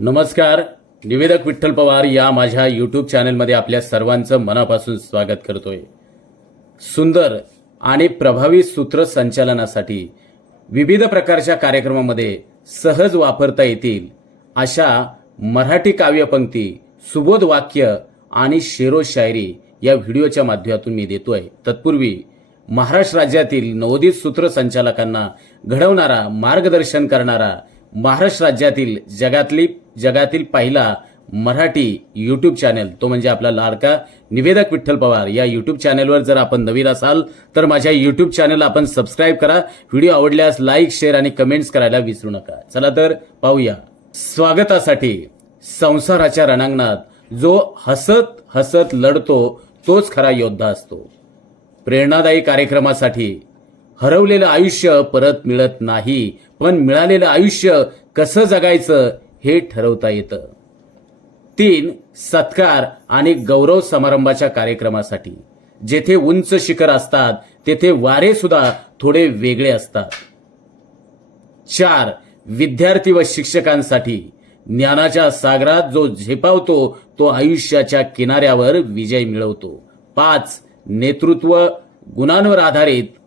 नमस्कार. निवेदक विठ्ठल पवार या माझ्या यूट्यूब चॅनलमध्ये आपल्या सर्वांचं मनापासून स्वागत करतोय. सुंदर आणि प्रभावी सूत्रसंचालनासाठी विविध प्रकारच्या कार्यक्रमामध्ये सहज वापरता येतील अशा मराठी काव्यपंक्ती, सुबोध वाक्य आणि शेरो शायरी या व्हिडिओच्या माध्यमातून मी देतोय. तत्पूर्वी महाराष्ट्र राज्यातील नवोदित सूत्रसंचालकांना घडवणारा, मार्गदर्शन करणारा, महाराष्ट्र राज्यातील जगातील पहिला मराठी यूट्यूब चॅनल तो म्हणजे आपला लाडका निवेदक विठ्ठल पवार या यूट्यूब चॅनलवर जर आपण नवीन असाल तर माझ्या यूट्यूब चॅनलला आपण सबस्क्राईब करा. व्हिडिओ आवडल्यास लाईक, शेअर आणि कमेंट्स करायला विसरू नका. चला तर पाहूया. स्वागतासाठी संसाराच्या रणांगणात जो हसत हसत लढतो तोच खरा योद्धा असतो. प्रेरणादायी कार्यक्रमासाठी हरवलेलं आयुष्य परत मिळत नाही, पण मिळालेलं आयुष्य कसं जगायचं हे ठरवता येतं. 3 सत्कार आणि गौरव समारंभाच्या कार्यक्रमासाठी जेथे उंच शिखर असतात तेथे वारे सुद्धा थोडे वेगळे असतात. 4 विद्यार्थी व शिक्षकांसाठी ज्ञानाच्या सागरात जो झेपावतो तो आयुष्याच्या किनाऱ्यावर विजय मिळवतो. 5 नेतृत्व गुणांवर आधारित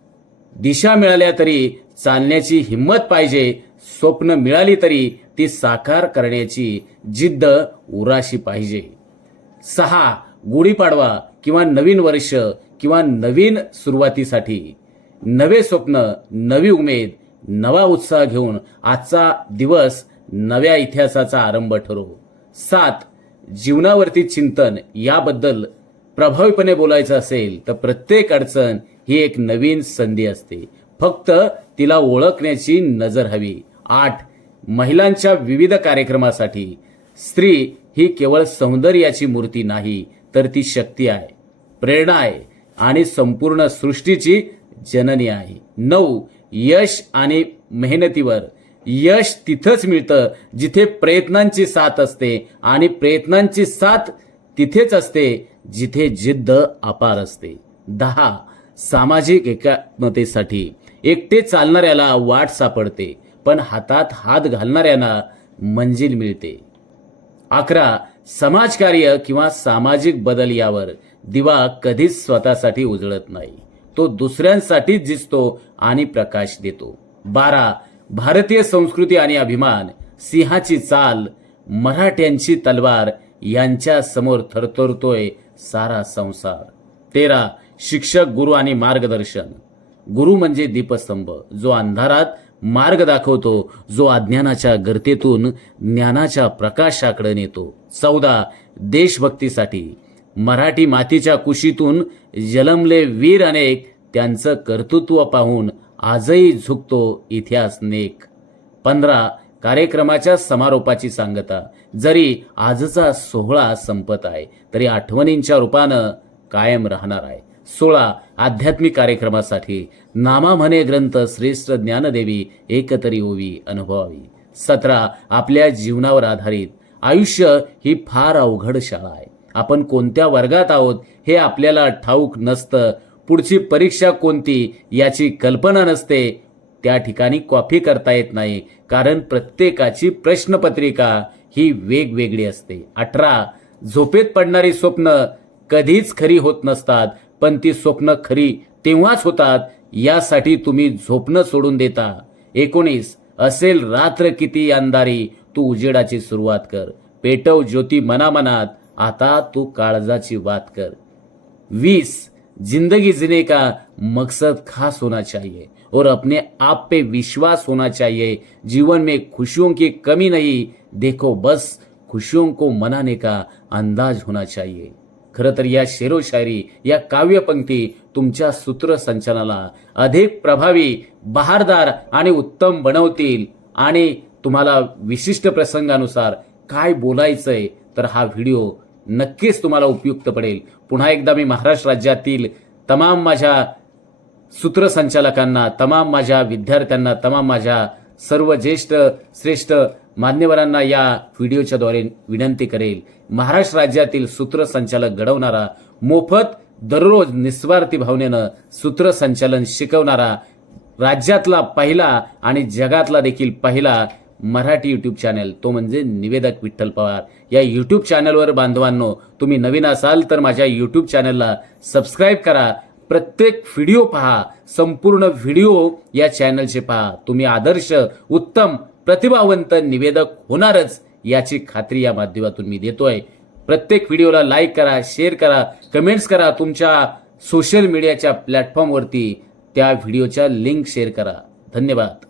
दिशा मिळाल्या तरी चालण्याची हिंमत पाहिजे. स्वप्न मिळाली तरी ती साकार करण्याची जिद्द उराशी पाहिजे. 6 गुढीपाडवा किंवा नवीन वर्ष किंवा नवीन सुरुवातीसाठी नवे स्वप्न, नवी उमेद, नवा उत्साह घेऊन आजचा दिवस नव्या इतिहासाचा आरंभ ठरो. 7 जीवनावरती चिंतन याबद्दल प्रभावीपणे बोलायचं असेल तर प्रत्येक अडचण ही एक नवीन संधी असते, फक्त तिला ओळखण्याची नजर हवी. 8 महिलांच्या विविध कार्यक्रमासाठी स्त्री ही केवळ सौंदर्याची मूर्ती नाही तर ती शक्ती आहे, प्रेरणा आहे आणि संपूर्ण सृष्टीची जननी आहे. 9 यश आणि मेहनतीवर यश तिथंच मिळतं जिथे प्रयत्नांची साथ असते आणि प्रयत्नांची साथ तिथेच असते जिथे जिद्द अपार असते. 10 सामाजिक एकात्मतेसाठी एकटे चालणाऱ्याला वाट सापडते, पण हातात हात घालणाऱ्यांना मंजिल मिळते. 11 समाजकार्य किंवा सामाजिक बदल यावर दिवा कधीच स्वतःसाठी उजळत नाही, तो दुसऱ्यांसाठीच दिसतो आणि प्रकाश देतो. 12 भारतीय संस्कृती आणि अभिमान, सिंहाची चाल, मराठ्यांची तलवार यांच्या समोर थरथरतोय सारा संसार. 13 शिक्षक, गुरु आणि मार्गदर्शन. गुरु म्हणजे दीपस्तंभ जो अंधारात मार्ग दाखवतो, जो अज्ञानाच्या गर्तेतून ज्ञानाच्या प्रकाशाकडे नेतो. 14 देशभक्तीसाठी मराठी मातीच्या कुशीतून जन्मले वीर अनेक, त्यांचं कर्तृत्व पाहून आजही झुकतो इतिहास नेक. 15 कार्यक्रमाच्या समारोपाची सांगता. जरी आजचा सोहळा संपत आहे तरी आठवणींच्या रूपानं कायम राहणार आहे. 16 आध्यात्मिक कार्यक्रमासाठी नामा म्हणे ग्रंथ श्रेष्ठ ज्ञानदेवी एकतरी ओवी अनुभवावी. 17 आपल्या जीवनावर आधारित आयुष्य ही फार अवघड शाळा आहे. आपण कोणत्या वर्गात आहोत हे आपल्याला ठाऊक नसतं. पुढची परीक्षा कोणती याची कल्पना नसते. त्या ठिकाणी कॉपी करता येत नाही, कारण प्रत्येकाची प्रश्नपत्रिका ही वेगवेगळी असते. 18 झोपेत पडणारी स्वप्न कधीच खरी होत नसतात, पण ती स्वप्न खरी तेव्हाच होतात यासाठी तुम्ही झोपणं सोडून देता. 19 असेल रात्र किती अंधारी, तू उजेडाची सुरुवात कर, पेटव ज्योती मनामनात, आता तू काळजाची बात कर. 20 जिंदगी जीने का मकसद खास होना चाहिए और अपने आप पे विश्वास होना चाहिए. जीवन में खुशियों की कमी नहीं, देखो बस खुशियों को मनाने का अंदाज होना चाहिए. खरं तर या शेरो शायरी, या काव्यपंक्ती तुमच्या सूत्रसंचालनाला अधिक प्रभावी, बहारदार आणि उत्तम बनवतील. आणि तुम्हाला विशिष्ट प्रसंगानुसार काय बोलायचंय तर हा व्हिडिओ नक्कीच तुम्हाला उपयुक्त पडेल. पुन्हा एकदा मी महाराष्ट्र राज्यातील तमाम माझ्या सूत्रसंचालकांना, तमाम माझ्या विद्यार्थ्यांना, तमाम माझ्या सर्व ज्येष्ठ श्रेष्ठ मान्यवरांना या व्हिडिओच्या द्वारे विनंती करेल, महाराष्ट्र राज्यातील सूत्रसंचालक घडवणारा, मोफत दररोज निस्वार्थी भावनेनं सूत्रसंचालन शिकवणारा, राज्यातला पहिला आणि जगातला देखील पहिला मराठी यूट्यूब चॅनल, तो म्हणजे निवेदक विठ्ठल पवार. या यूट्यूब चॅनलवर बांधवांनो, तुम्ही नवीन असाल तर माझ्या यूट्यूब चॅनलला सबस्क्राईब करा. प्रत्येक व्हिडिओ पहा, संपूर्ण व्हिडिओ या चॅनलचे पहा. तुम्ही आदर्श, उत्तम, प्रतिभावंत निवेदक होणारच याची खात्री या माध्यमातून मी देतोय. प्रत्येक व्हिडिओला लाईक करा, शेअर करा, कमेंट्स करा. तुमच्या सोशल मीडियाच्या प्लॅटफॉर्मवरती त्या व्हिडिओच्या लिंक शेअर करा. धन्यवाद.